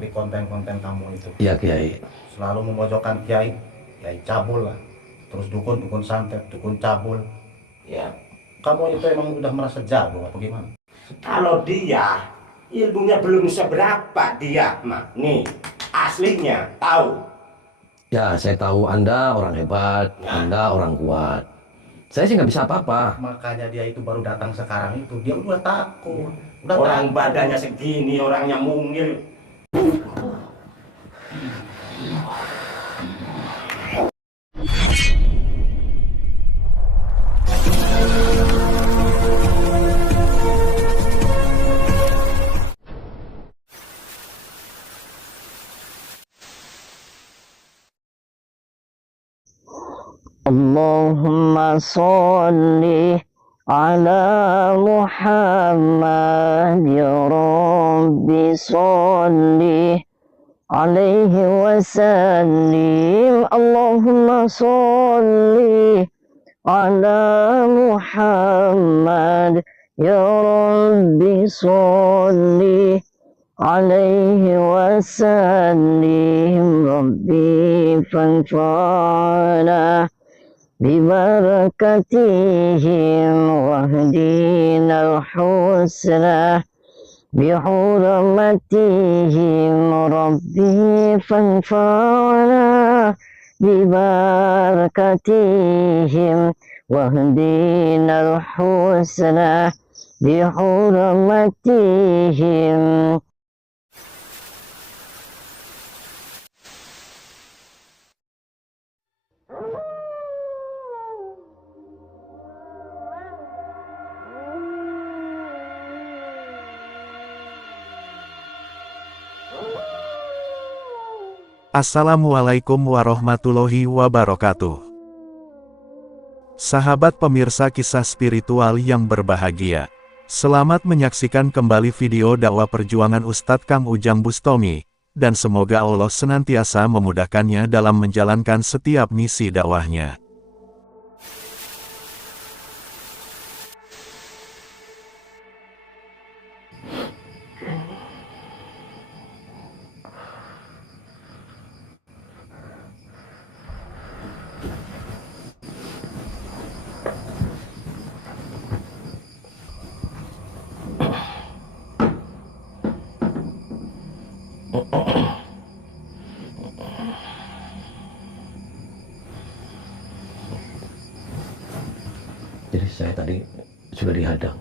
seperti konten-konten kamu itu. Iya Kiai. Selalu memojokkan kiai, kiai cabul lah. Terus dukun, dukun santet, dukun cabul. Ya, kamu itu emang udah merasa jago apa gimana? Kalau dia ilmunya belum seberapa dia, mah nih aslinya tahu. Ya saya tahu Anda orang hebat, Anda orang kuat. Saya sih nggak bisa apa-apa. Makanya dia itu baru datang sekarang itu, dia udah takut. Orang badannya segini, orangnya mungil. Allahumma sholli ala Muhammad ya Rabbi sholli alaihi wasallim. Allahumma sholli ala Muhammad ya Rabbi sholli alaihi wasallim. Rabbi fanfa'na ببركتهم واهدنا الحسنى بحرمتهم ربي فانفعنا ببركتهم واهدنا الحسنى بحرمتهم. Assalamualaikum warahmatullahi wabarakatuh. Sahabat pemirsa kisah spiritual yang berbahagia, selamat menyaksikan kembali video dakwah perjuangan Ustadz Kang Ujang Bustami, dan semoga Allah senantiasa memudahkannya dalam menjalankan setiap misi dakwahnya. Jadi saya tadi sudah dihadang,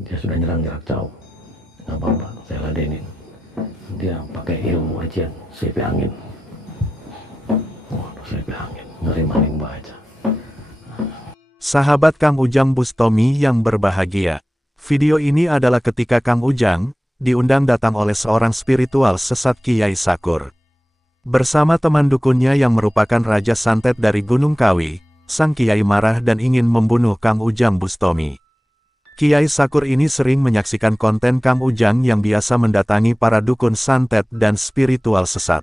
dia sudah nyerang jarak jauh. Nggak apa-apa, saya ladenin. Dia pakai ilmu ajian, CP angin. Waduh, CP angin, ngeri maning baca. Sahabat Kang Ujang Bustami yang berbahagia, video ini adalah ketika Kang Ujang diundang datang oleh seorang spiritual sesat Kiai Sakur. Bersama teman dukunnya yang merupakan Raja Santet dari Gunung Kawi, sang Kiai marah dan ingin membunuh Kang Ujang Bustami. Kiai Sakur ini sering menyaksikan konten Kang Ujang yang biasa mendatangi para dukun santet dan spiritual sesat.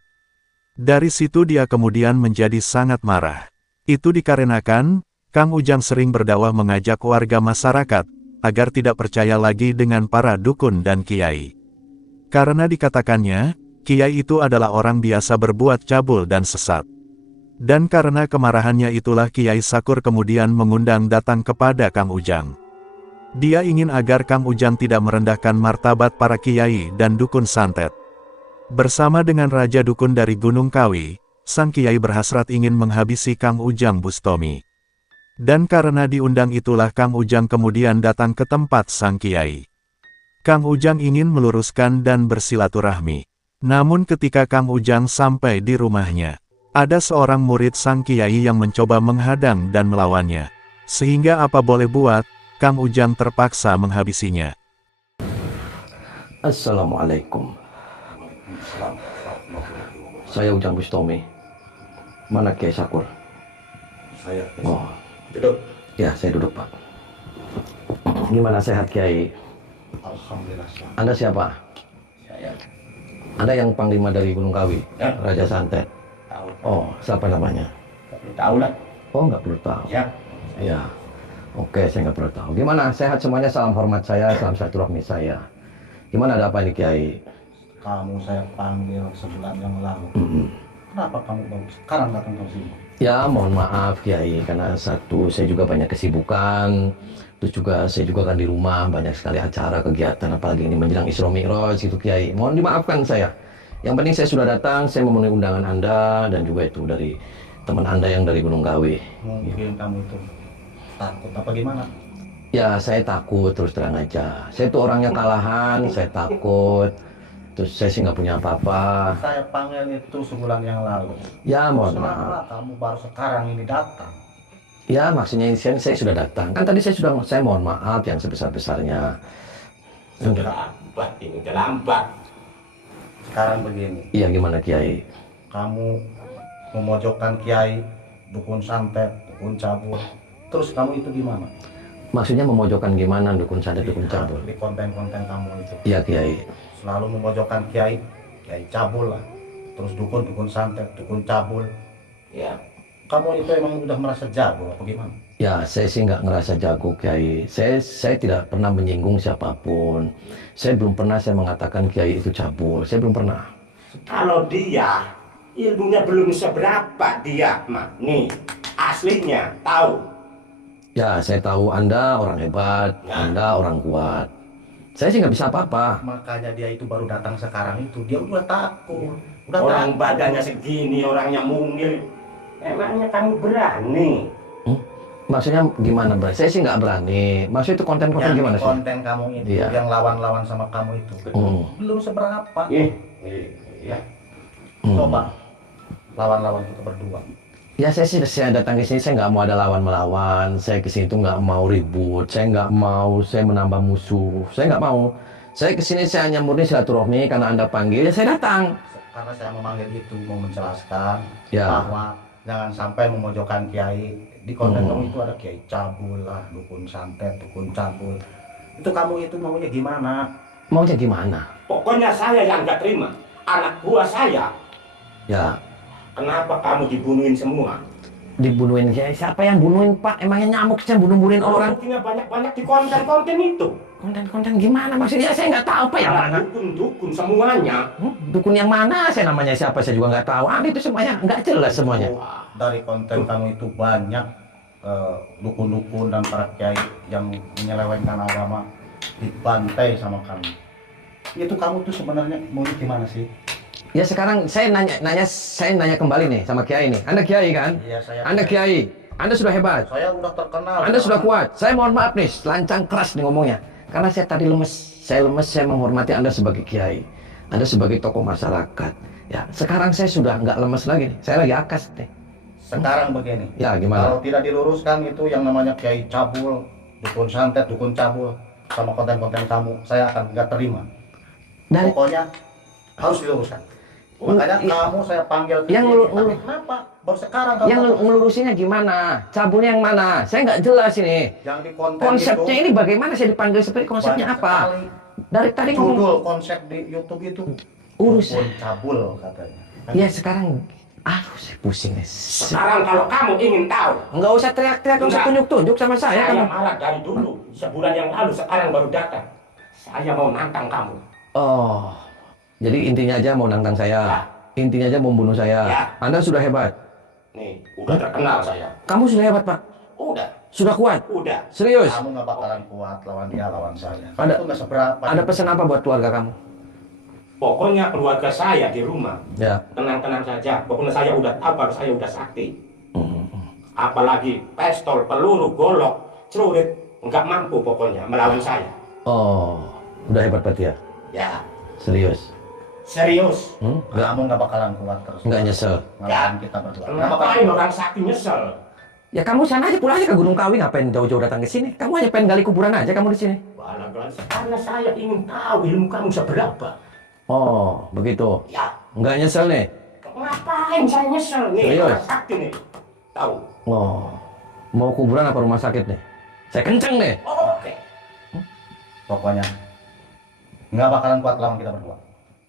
Dari situ dia kemudian menjadi sangat marah. Itu dikarenakan, Kang Ujang sering berdakwah mengajak warga masyarakat, agar tidak percaya lagi dengan para dukun dan kiai. Karena dikatakannya, kiai itu adalah orang biasa berbuat cabul dan sesat. Dan karena kemarahannya itulah Kiai Sakur kemudian mengundang datang kepada Kang Ujang. Dia ingin agar Kang Ujang tidak merendahkan martabat para kiai dan dukun santet. Bersama dengan Raja Dukun dari Gunung Kawi, sang kiai berhasrat ingin menghabisi Kang Ujang Bustami. Dan karena diundang itulah Kang Ujang kemudian datang ke tempat sang kiai. Kang Ujang ingin meluruskan dan bersilaturahmi. Namun ketika Kang Ujang sampai di rumahnya, ada seorang murid sang kiai yang mencoba menghadang dan melawannya. Sehingga apa boleh buat, Kang Ujang terpaksa menghabisinya. Assalamualaikum. Saya Ujang Bustami. Mana Kiai Sakur? Saya. Oh, Duduk. ya saya duduk Pak. Gimana sehat Kiai? Alhamdulillah. Anda siapa? Saya. Anda yang panglima dari Gunung Kawi, Ya. Raja Santet. Tahu. Oh, siapa namanya? Tahu lah. Oh, nggak perlu tahu. Ya. Ya, oke, saya nggak perlu tahu. Gimana? Sehat semuanya? Salam hormat saya, salam silaturahmi saya. Gimana, ada apa ini Kiai? kamu saya panggil sebulan yang lalu. Kenapa kamu baru sekarang datang ke sini? Ya mohon maaf Kiai, karena satu saya juga banyak kesibukan, terus juga saya juga kan di rumah banyak sekali acara kegiatan, apalagi ini menjelang Isra Mi'raj gitu Kiai. Mohon dimaafkan saya. Yang penting saya sudah datang, saya memenuhi undangan Anda dan juga itu dari teman Anda yang dari Gunung Kawi. Mungkin kamu itu takut apa gimana? Ya saya takut terus terang aja. Saya itu orangnya kalahan, saya takut. Terus saya sih nggak punya apa-apa. Saya panggil itu sebulan yang lalu. Ya mohon maaf. Kenapa kamu baru sekarang ini datang? Ya maksudnya saya sudah datang. Kan tadi saya mohon maaf yang sebesar-besarnya. Sudah lambat ini, udah lambat. Sekarang begini, Iya gimana Kiai? kamu memojokkan kiai, dukun santet, dukun cabul. Terus kamu itu gimana? Maksudnya memojokkan gimana dukun santet dukun cabul? Di konten-konten kamu itu. Iya Kiai. Selalu memojokkan kiai, kiai cabul lah. Terus dukun santet, dukun cabul. Ya, Kamu itu emang udah merasa jago apa gimana? Ya saya sih nggak ngerasa jago Kiai. Saya tidak pernah menyinggung siapapun. Saya belum pernah saya mengatakan Kiai itu cabul. Saya belum pernah. kalau dia ilmunya belum seberapa dia mah nih aslinya tahu. Ya saya tahu Anda orang hebat, Anda orang kuat. Saya sih nggak bisa apa-apa. Makanya dia itu baru datang sekarang itu. Dia udah takut. Udah Orang takut. badannya segini, orangnya mungil. Emangnya kamu berani? Maksudnya gimana Bray? Saya sih nggak berani. Maksud itu konten-konten Yang gimana sih? konten kamu itu, Iya. yang lawan-lawan sama kamu itu. Belum seberapa. Ya. Coba lawan-lawan kita berdua. Ya saya datang ke sini saya nggak mau ada lawan melawan. Saya ke sini tuh nggak mau ribut. Saya nggak mau saya menambah musuh. Saya nggak mau. Saya ke sini saya hanya murni silaturahmi karena Anda panggil. Ya saya datang. Karena saya memanggil itu mau menjelaskan Ya. bahwa jangan sampai memojokkan kiai. Di konten kamu itu ada kiai cabul lah, dukun santet, dukun cabul. Itu kamu itu maunya gimana? Maunya gimana? Pokoknya saya yang nggak terima. Anak buah saya, Ya kenapa kamu dibunuhin semua? dibunuhin Kiai. Siapa yang bunuhin Pak? Emangnya nyamuk saya bunuh-bunuhin orang? Buktinya banyak-banyak di konten-konten itu. Konten-konten gimana? Maksudnya saya nggak tahu Pak yang mana. Dukun-dukun semuanya. Dukun yang mana? Saya namanya siapa? Saya juga nggak tahu. Itu semuanya nggak jelas semuanya. Dari konten kamu itu banyak dukun-dukun dan para kiai yang menyelewengkan agama dibantai sama kamu. Itu kamu tuh sebenarnya mau gimana sih? Ya sekarang saya nanya kembali nih sama Kiai nih. Anda Kiai kan? Iya, saya. Anda Kiai. Anda sudah hebat. Saya udah terkenal. Anda sudah kuat. Saya mohon maaf nih, lancang keras nih ngomongnya. Karena saya tadi lemes. Saya lemes, saya menghormati Anda sebagai Kiai. Anda sebagai tokoh masyarakat. Ya, sekarang saya sudah nggak lemes lagi nih. Saya lagi akas nih. Sekarang begini. Ya, gimana? Kalau tidak diluruskan itu yang namanya kiai cabul, dukun santet, dukun cabul sama konten-konten kamu, saya akan nggak terima. Dari Pokoknya harus diluruskan. Makanya kamu saya panggil ke Yang sini. lu- Tapi kenapa? Baru sekarang kamu yang ngelurusinnya gimana? Cabulnya yang mana? Saya nggak jelas ini. yang di konten Konsepnya itu ini bagaimana saya dipanggil seperti konsepnya banyak apa? sekali. Dari tadi ngomong Judul konsep di YouTube itu Urus. dukun cabul katanya. ya sekarang saya pusing nih. Sekarang kalau kamu ingin tahu, Nggak usah teriak-teriak, nggak usah Enggak. tunjuk-tunjuk sama saya. saya Kamu. marah dari dulu. Sebulan yang lalu, sekarang baru datang. Saya mau nantang kamu. Oh, jadi intinya aja mau nantang saya. Ya. Intinya aja mau bunuh saya. Ya. Anda sudah hebat. Nih, udah terkenal saya. Kamu sudah hebat, Pak. Udah, Sudah kuat. udah. Serius. Kamu nggak bakalan kuat lawan dia, lawan saya. Kamu Ada- itu nggak seberapa. Ada pesan apa buat keluarga kamu? Pokoknya keluarga saya di rumah, Ya. tenang-tenang saja. Pokoknya saya udah tahu kalau saya udah sakti. Hmm. Apalagi pistol, peluru, golok, celurit, nggak mampu pokoknya melawan saya. Oh, udah hebat berarti ya? Ya, Serius. serius. Nggak, Kamu nggak bakalan kuat terus. nggak nyesel. Ngelawan kita berdua. Nggak bakalan Ngapain orang sakti nyesel? Ya kamu sana aja, pulang aja ke Gunung Kawi, ngapain jauh-jauh datang ke sini? Kamu hanya pengen gali kuburan aja kamu di sini. Walah, karena saya ingin tahu ilmu kamu seberapa. Oh, begitu. Ya, Nggak nyesel nih? ngapain saya nyesel nih? Serius? Orang sakti nih. Tahu? Oh, mau kuburan apa rumah sakit nih? Saya kenceng nih. Oke. Pokoknya nggak bakalan kuat lawan kita berdua.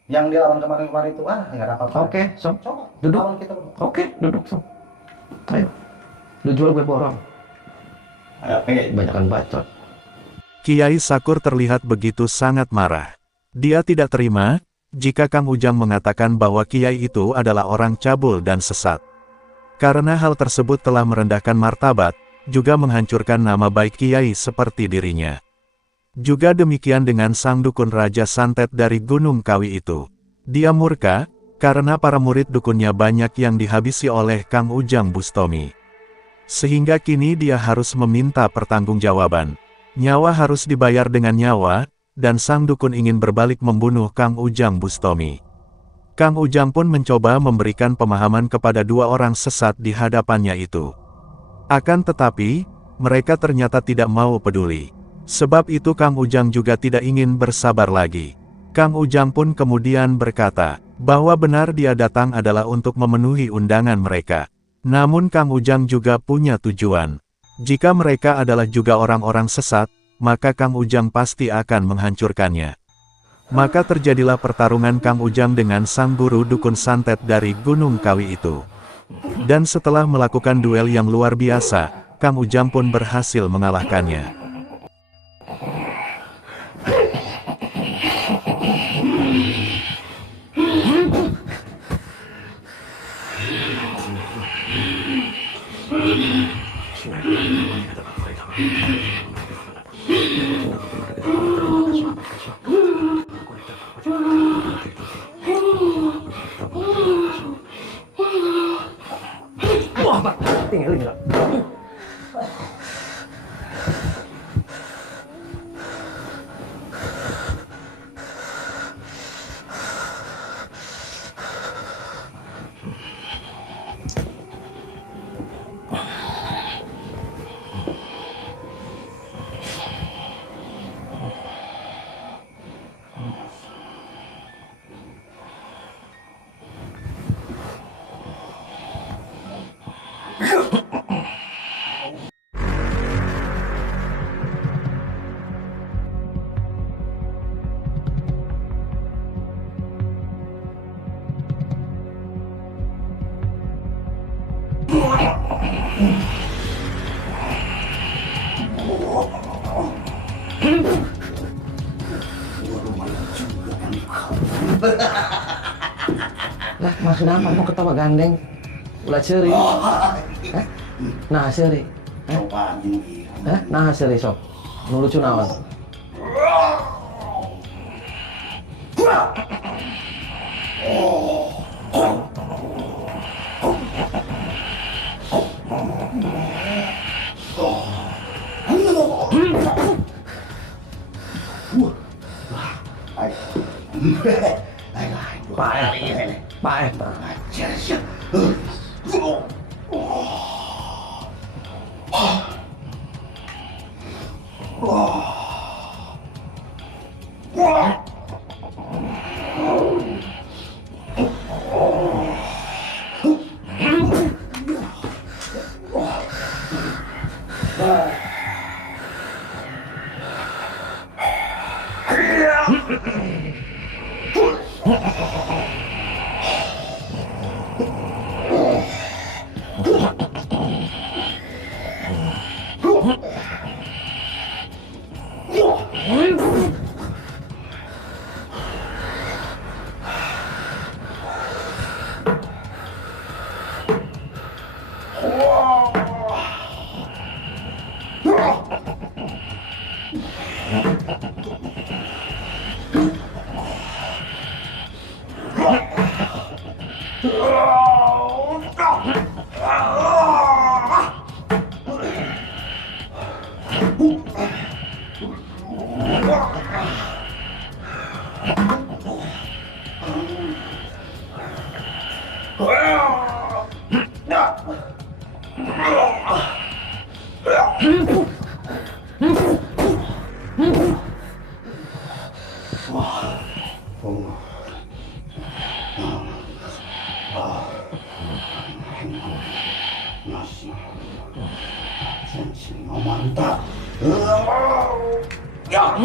Yang dia lawan kemarin-kemarin itu nggak ada apa-apa. Oke, Sob. Coba Duduk. lawan kita berdua. Oke, duduk, Sob. Ayo. Lu jual gue borong. Oke. Banyakan bacot. Kiai Sakur terlihat begitu sangat marah. Dia tidak terima jika Kang Ujang mengatakan bahwa kiai itu adalah orang cabul dan sesat. Karena hal tersebut telah merendahkan martabat, juga menghancurkan nama baik kiai seperti dirinya. Juga demikian dengan sang dukun Raja Santet dari Gunung Kawi itu. Dia murka, karena para murid dukunnya banyak yang dihabisi oleh Kang Ujang Bustomi. Sehingga kini dia harus meminta pertanggungjawaban. Nyawa harus dibayar dengan nyawa, dan sang dukun ingin berbalik membunuh Kang Ujang Bustomi. Kang Ujang pun mencoba memberikan pemahaman kepada dua orang sesat di hadapannya itu. Akan tetapi, mereka ternyata tidak mau peduli. Sebab itu Kang Ujang juga tidak ingin bersabar lagi. Kang Ujang pun kemudian berkata, bahwa benar dia datang adalah untuk memenuhi undangan mereka. Namun Kang Ujang juga punya tujuan. Jika mereka adalah juga orang-orang sesat, maka Kang Ujang pasti akan menghancurkannya. Maka terjadilah pertarungan Kang Ujang dengan sang guru dukun santet dari Gunung Kawi itu. Dan setelah melakukan duel yang luar biasa, Kang Ujang pun berhasil mengalahkannya. Wah, Pak, tinggal ini, Pak. Lah, maksud apa? Mau ketawa gandeng? Ulah ceri. Hah? Nah, ceri. Hah? Nah, ceri sok. Nu lucu naon? Pak, Mantap. Ya.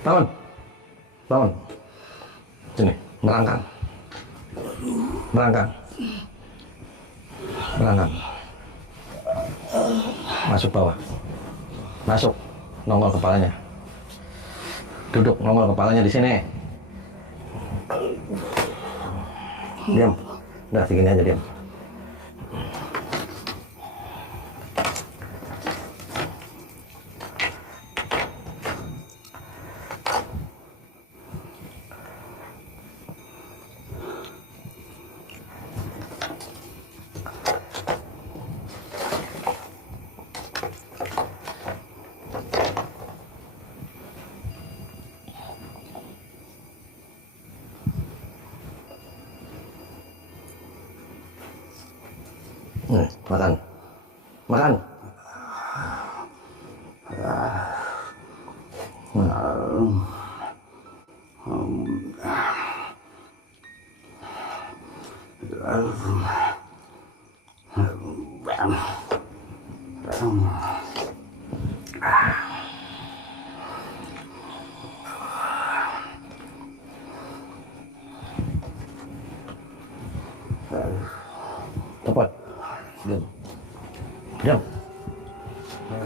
Bangun. Bangun. Sini, merangkang. Merangkang. Merangkang. Masuk bawah. Masuk. Nongol kepalanya. Duduk, nongol kepalanya di sini. Diam. Udah, segini aja diam. Makan. Makan. Cepat. Diam. Diam.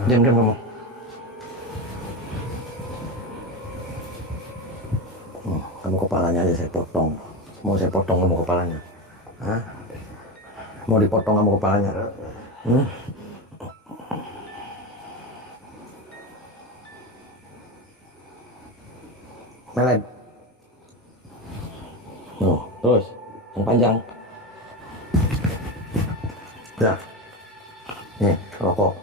Diam, diam kamu. Kamu kepalanya aja saya potong. Mau saya potong kamu kepalanya? Hah? Mau dipotong kamu kepalanya? Melet. Terus. Yang panjang. Ya. Nih, rokok.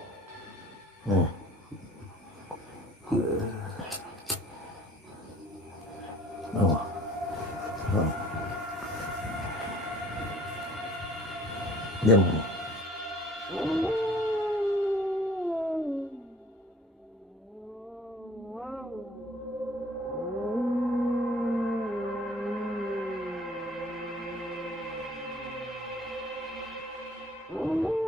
Diam. Oh